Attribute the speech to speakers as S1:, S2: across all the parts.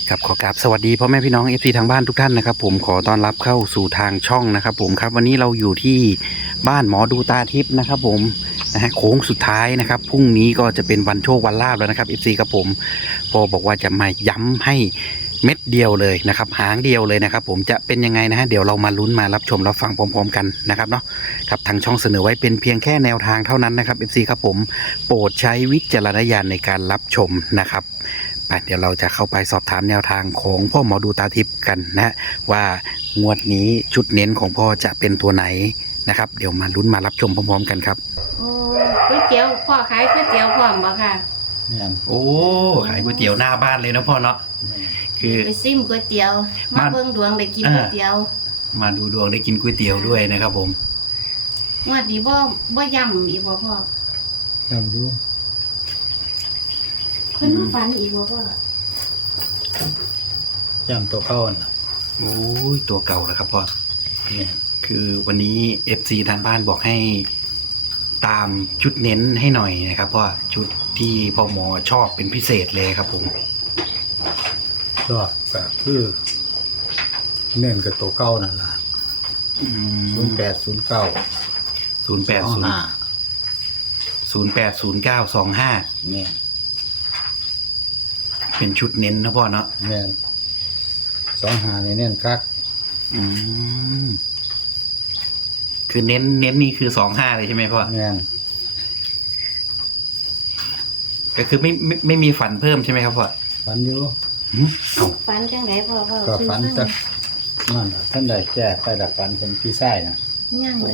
S1: ครับขอกราบสวัสดีพ่อแม่พี่น้อง FC ทางบ้านทุกท่านนะครับผมขอต้อนรับเข้าสู่ทางช่องนะครับผมครับวันนี้เราอยู่ที่บ้านหมอดูตาทิพย์นะครับผมนะฮะโค้งสุดท้ายนะครับพรุ่งนี้ก็จะเป็นวันโชควันลาภแล้วนะครับ FC ครับผมพ่อบอกว่าจะมาย้ำให้เม็ดเดียวเลยนะครับหางเดียวเลยนะครับผมจะเป็นยังไงนะฮะเดี๋ยวเรามาลุ้นมารับชมรับฟังพร้อมๆกันนะครับเนาะครับทางช่องเสนอไว้เป็นเพียงแค่แนวทางเท่านั้นนะครับ FC ครับผมโปรดใช้วิจารณญาณในการรับชมนะครับเดี๋ยวเราจะเข้าไปสอบถามแนวทางของพ่อหมอดูตาทิพย์กันนะว่างวดนี้ชุดเน้นของพ่อจะเป็นตัวไหนนะครับเดี๋ยวมาลุ้นมารับชมพร้อมๆกันครับ
S2: โอ้ก๋วยเตี๋ยวพ่อขายก๋วยเตี๋ยวพร้อมบ่ค่ะ
S3: เนี่ย
S1: โอ้ขายก๋วยเตี๋ยวหน้าบ้านเลยนะพ่อเนาะคือ
S2: ไปซิมก๋วยเตี๋ยวมาเบิ่งดวงได้กินก๋วยเตี๋ยว
S1: มาดูดวงได้กินก๋วยเตี๋ยวด้วยนะครับผม
S2: งวดนี้บ่ย่ำอีกบ่พ่อ
S3: จำดู
S2: เพิ่นมาฝันอีกบ่พ่อ
S3: จำตัวเข้าน่ะ
S1: โอ้ยตัวเก่าแล้วครับพ่อ
S3: เนี่ย
S1: คือวันนี้ FC ทางบ้านบอกให้ตามชุดเน้นให้หน่อยนะครับพ่อชุดที่พ่อหมอชอบเป็นพิเศษเลยครับผม
S3: ชอบแบบคือเน้นกับตัวเก้านั่นล่ะ0809
S1: 080925
S3: เนี่ย
S1: เป็นชุดเน้นนะพ่อเนาะ
S3: แม่น25นี่เน้นคัก
S1: คือเน้นนี่คือ25เลยใช่ไหมพ่อ
S3: แม่น
S1: ก็คือไม่มีฝันเพิ่มใช่ไหมครับพ่อ
S3: ฝันอยู่
S2: ฝันจังไดพ่อ
S3: ก็ฝันจักนั่นน่ะท่านได้แก้ไปละฝันเป็นพี่ชายน่ะ
S2: ยังเลย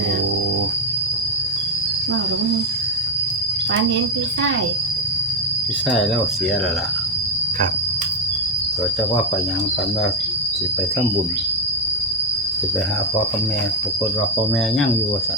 S2: ว้าวแล้วมึงฝันเห็นพี่ชาย
S3: แล้วเสียแล้วล่ะ
S1: ครับ
S3: ก็จะว่าไปหยังฝันว่าสิไปทำบุญสิไปหาพ่อกับแม่ปรากฏว่าพ่อแม่ยังอยู่ซั่น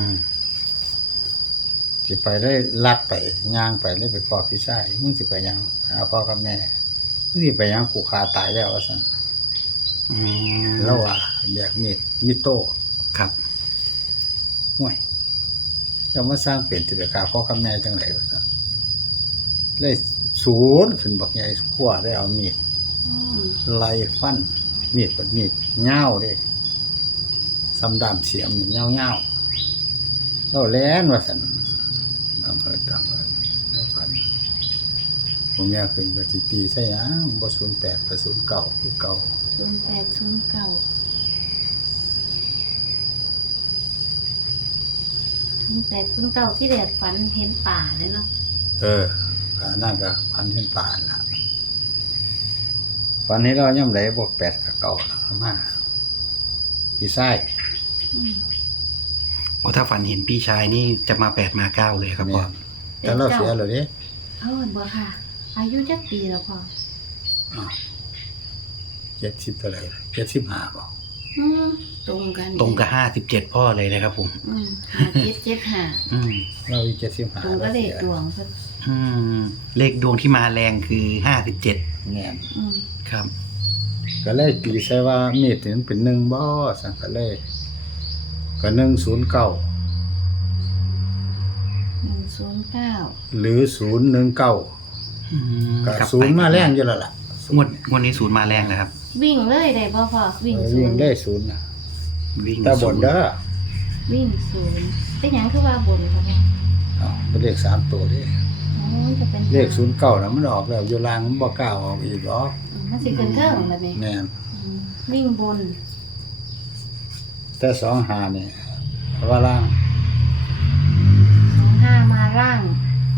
S3: สิไปได้ลัดไปย่างไปได้ไปพ่อพี่ชายมึงสิไปหยังหาพ่อกับแม่มึงสิไปหยังกูขาตายแล้วว่าซั่นแล้วว่าแบกมีดโต้
S1: ครับ
S3: ห่วยจะมาสร้างเป็นสิไปฆ่าพ่อกับแม่จังได๋ว่าซั่นเลยสูนขึ้นบักใหญ่ขั้วได้เอามีดไล่ฟันมีดเป็นมีดยาวเด้ซ้ำดามเสียมนี่ยาวๆแล้วแล่นว่าซั่นดังได้ฟันผมอยากขึ้นก็สิตีใส่หยังบ่08ก็09คือเก่า
S2: 0809ที่แดดฝันเห็นป่าเลยเนาะ
S3: นั่นก็ฝันเห็นป่าล่ะฝันให้เราย่ำไหลบอก8กับเก่ามาพี่ชาย
S1: โอ้ถ้าฝันเห็นพี่ชายนี่จะมา8มา9เลยครับพ่อ
S3: แต่เราเสียแล้วดิ
S2: บ่ค่ะอายุจักปีแล้วพ่อ
S3: 70เท่าไหร่75บ่
S2: ตรง
S1: กับ57พ่อเลยนะครับผม
S2: 775
S3: เราอยู่75
S2: ตรงก็เลขดวงเพิ่น
S1: เลขดวงที่มาแรงคือ57
S3: แม่น
S1: ครับ
S3: ก็เลยตีใส่ว่ามีดมันเป็น1บ่ซั่นก็เลยก็109หรือ019ก็0มาแรงอยู่แล้วล่ะ
S1: งวดนี้0มาแรงนะครับ
S2: วิ่งเลยได้บ่พ่อ
S3: วิ่งได้0น่ะ
S1: วิ่ง
S3: แต่บนเด้อ
S2: วิ่ง0เป็นหยังคือว่าบนพ่อ
S3: เป็นเลข3ตัวเด้
S2: จะเป็น
S3: เลข09น่ะมันออกแล้วอยู่ล่างมันบ่กล้าออกอีกหรอก
S2: มันสิขึ้นเทิงล่ะแม่
S3: แม่น
S2: วิ่งบน
S3: แต่25นี่ว่าล่าง
S2: 25มาล่าง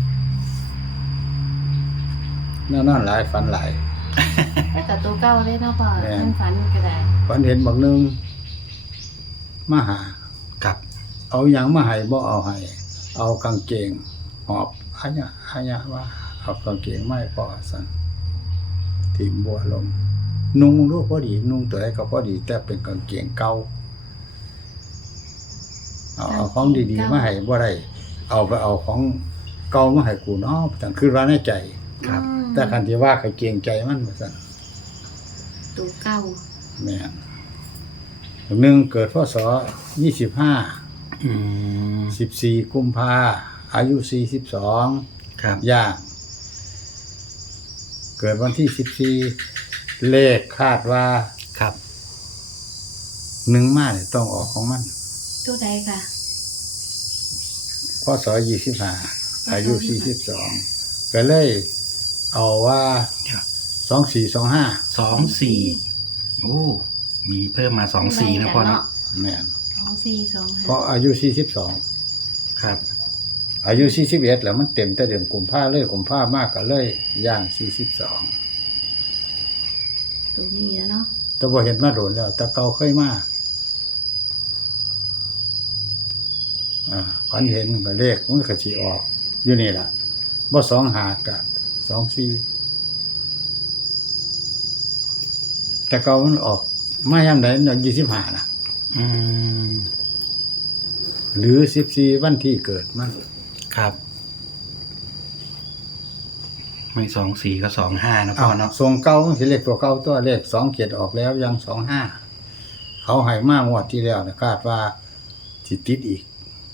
S3: นอนหลายฝันหลาย
S2: แต่ก็ตัวเก่าเลยเนาะพ่อมันฝันก็ได้
S3: ฝันเห็นบักนึงมาหา
S1: กับ
S3: เอาหยังมาให้บ่เอาให้เอากางเกงหอบหายะว่าเอากางเกงมาให้พ่อซั่นทิ่มบัวลงนุ่งรูปพอดีนุ่งตัวใดก็พอดีแต่เป็นกางเกงเก่าเอาของดีๆมาให้บ่ได้เอาไปเอาของเก่ามาให้กูเนาะจังคือว่าในใจ
S1: ครับ
S3: แต่คันที่ว่าก็เกรงใจมันว่าซั่น
S2: ตัวเก่า
S3: แม่นหนึ่งเกิดพศ25 14กุมภาอายุ42
S1: ครับ
S3: ย่างเกิดวันที่14 เลขคาดว่า
S1: ครับ
S3: 1มาเนี่ยต้องออกของมัน
S2: ตัวใดค่ะ
S3: พศ25อายุ42ก็เลยเอาว่า2425
S1: 24โอ้มีเพิ่มมา24นะพ่อเนาะ
S3: แม่น
S2: 2425
S3: เพราะอายุ42
S1: ครับ
S3: อายุ41แล้วมันเต็มแต่เดือนกุมภาเลยกุมภามากก็เลยย่าง42
S2: ตัวนี้แล้วเนาะ
S3: แต่บ่เห็นมาโดนแล้วแต่เก่าเคยมาฝันเห็นก็เลขมันก็สิออกอยู่นี่ล่ะบ่25ก็24แต่เก่ามันออกมายามใดเนาะ25น่ะ
S1: อืม
S3: หรือ14วันที่เกิดมัน
S1: ครับ ไม่24ก็25นะพ่อเนาะ
S3: ทรงเก่ามันสิเลขตัวเก่าตัวเลข27ออกแล้วยัง25เขาให้มางวดที่แล้วนะคาดว่าสิติดอีก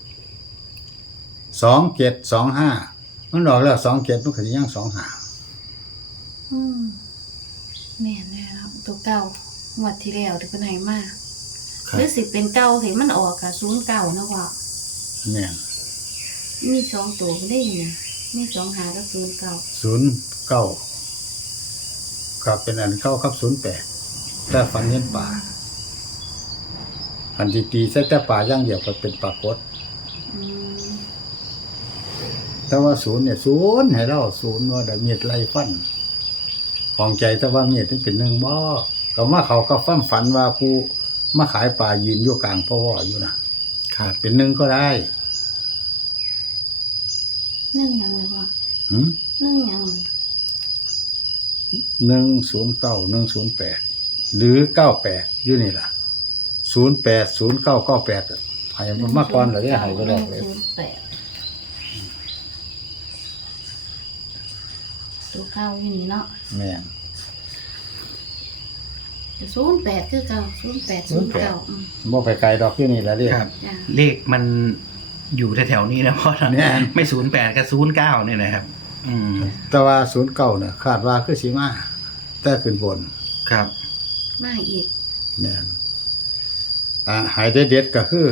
S3: 2725มันออกแล้ว27มันก็สิยัง25
S2: อืมแม่นแน่ครับตัวเก่างวดที่แล้วที่เพิ่นให้มา
S1: ค
S2: ห
S1: รับ
S2: รือสิเป็นเก่าที่มันออกกับ09เนาะว่า
S3: แม่น
S2: มี2ตัวก็ได้อยู่นะมี2หากับ09
S3: 09กับเป็นอันเข้าครับ08แต่ฝันเห็นป่าอันที่ตีใส่แต่ป่าอย่างเดียวก็เป็นปรากฏ
S2: อืม
S3: แต่ว่าศูนย์เนี่ยศูนย์ให้เราศูนย์ว่าได้เมียดไล่ฟันของใจแต่ว่าเมียดนี่เป็นหนึ่งบ่ก็มาเขาก็ฝันว่าผู้มาขายปลายืนอยู่กลางพ่ออยู่นะครับ เป็นหนึ่งก็ได้
S2: นึ่งหยังเลยว่า
S3: หืม
S2: นึ่งหยัง
S3: 109 108หรือ98อยู่นี่ล่ะ08 0998ให้มันมาก่อนแล้วได้ให้ไปแล้วเลย
S2: ตัวเก่าอยู่นี่เนาะ
S3: แม่น
S2: 08คือเก่า0809อืม
S3: บ่ไปไกลดอกอยู่นี่ล่ะเด้
S1: ครับ
S2: จ้ะ
S1: เลขมันอยู่แถวๆนี้นะพ่อเนาะ
S3: เนี่ย
S1: ไม่08กับ09เนี่ยนะครับ อืม
S3: แต่ว่า09น่ะคาดว่าคือสิมาแต่ขึ้นบน
S1: ครับ
S2: มาอีก
S3: แม่นหายเด็ดๆก็คือ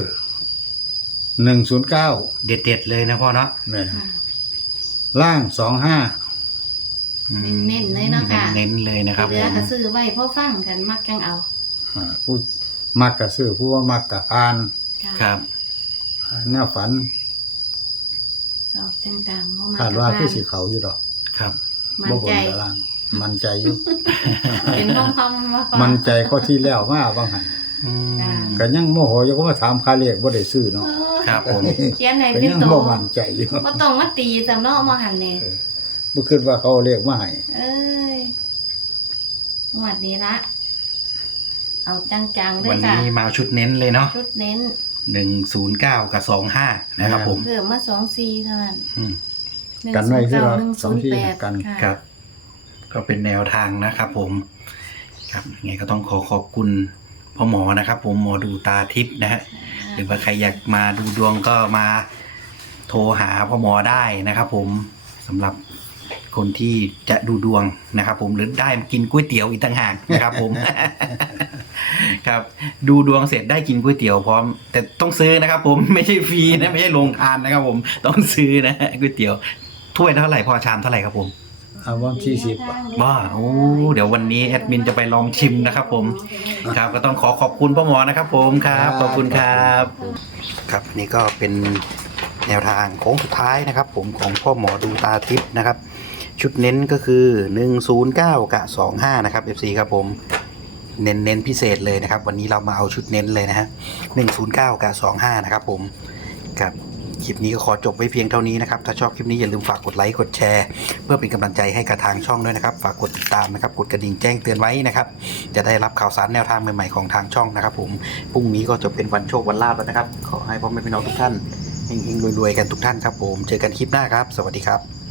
S3: 109
S1: เด็ดๆเลยนะพ่อเนาะ
S3: แม่น
S2: ค่ะ
S3: ล่าง25
S1: อืม
S2: เน้นๆเลยเนาะค่ะ
S1: เน้นๆเลยนะครับ
S2: เหลือก็ซื้อไว้พอฟังกันมักจังเอา
S3: ผู้มักก็ซื้อผู้ว่ามักก็อ่าน
S2: ะ
S1: ครับ
S3: แนวฝัน
S2: สอบต่างๆบ่มา
S3: คาดว่า
S2: บ้น
S3: คือสิเขาอยู่ดอก
S1: ครับ
S2: มั่
S3: บ่
S2: น
S3: บ
S2: ใจ
S3: นตารางมันใจอยู่
S2: เป็นพร้อมๆว่าฟัง
S3: มันใจก็ที่แล้วมาบางหัน
S1: อืม
S2: ค่ะ
S3: ก็ยังโมโหอยู่ก็มาถามค่าเลขบ่ได้ซื้อเนาะ
S1: ครับผม
S2: เขียนให้
S3: ก็
S2: เป็น
S3: ยัง
S2: โต
S3: บ่มั่นใจอยู่
S2: บ่ต้องมาตีสำเนาะมาหันนี่
S3: บ่คิดว่าเขาเอาเลขมาให้
S2: เอ้ยงวดนี้ละ เอาจังๆด้ว
S1: วั
S2: ย
S1: น
S2: ค่ะ
S1: นี้มาชุดเน้นเลยเนาะ
S2: ชุดเน้น
S1: 109กับ25นะครับผม
S2: เพิ่มมา24เท่านั้น
S1: อืม
S3: กันไว้คือว่า2
S2: 109
S3: 4กัน
S2: ค่ะ
S1: ครับ ก็เป็นแนวทางนะครับผม ครับยังไงก็ต้องขอบคุณพ่อหมอนะครับ ผมหมอดูตาทิพย์นะฮะหรือว่าใครอยากมาดูดวงก็มาโทรหาพ่อหมอได้นะครับ ผมสำหรับคนที่จะดูดวงนะครับ ผมหรือได้กินก๋วยเตี๋ยวอีกต่างหากนะครับ ผม ครับ ดูดวงเสร็จได้กินก๋วยเตี๋ยวพร้อม แต่ต้องซื้อนะครับ ผมไม่ใช่ฟรีนะไม่ใช่โรงทานนะครับ ผมต้องซื้อนะก๋วยเตี๋ยวถ้วยเท่าไหร่พอชามเท่าไหร่ครับผม
S3: เอาวันที่10บาท
S1: ว่าโอ้เดี๋ยววันนี้แอดมินจะไปลองชิมนะครับ ผมครับก็ต้องขอบคุณพ่อหมอนะครับ ผมครับขอบคุณครับครับนี่ก็เป็นแนวทางโค้งสุดท้ายนะครับ ผมของพ่อหมอดูตาทิพย์นะครับ ชุดเน้นก็คือ109กับ25นะครับ FC ครับผมเน้นพิเศษเลยนะครับ วันนี้เรามาเอาชุดเน้นเลยนะฮะ109กับ25นะครับ ผมครับคลิปนี้ก็ขอจบไว้เพียงเท่านี้นะครับถ้าชอบคลิปนี้อย่าลืมฝากกดไลค์กดแชร์เพื่อเป็นกำลังใจให้กับทางช่องด้วยนะครับฝากกดติดตามนะครับกดกระดิ่งแจ้งเตือนไว้นะครับจะได้รับข่าวสารแนวทางใหม่ๆของทางช่องนะครับผมพรุ่งนี้ก็จะเป็นวันโชควันลาภแล้วนะครับขอให้พ่อแม่พี่น้องทุกท่านเฮงๆรวยๆกันทุกท่านครับผมเจอกันคลิปหน้าครับสวัสดีครับ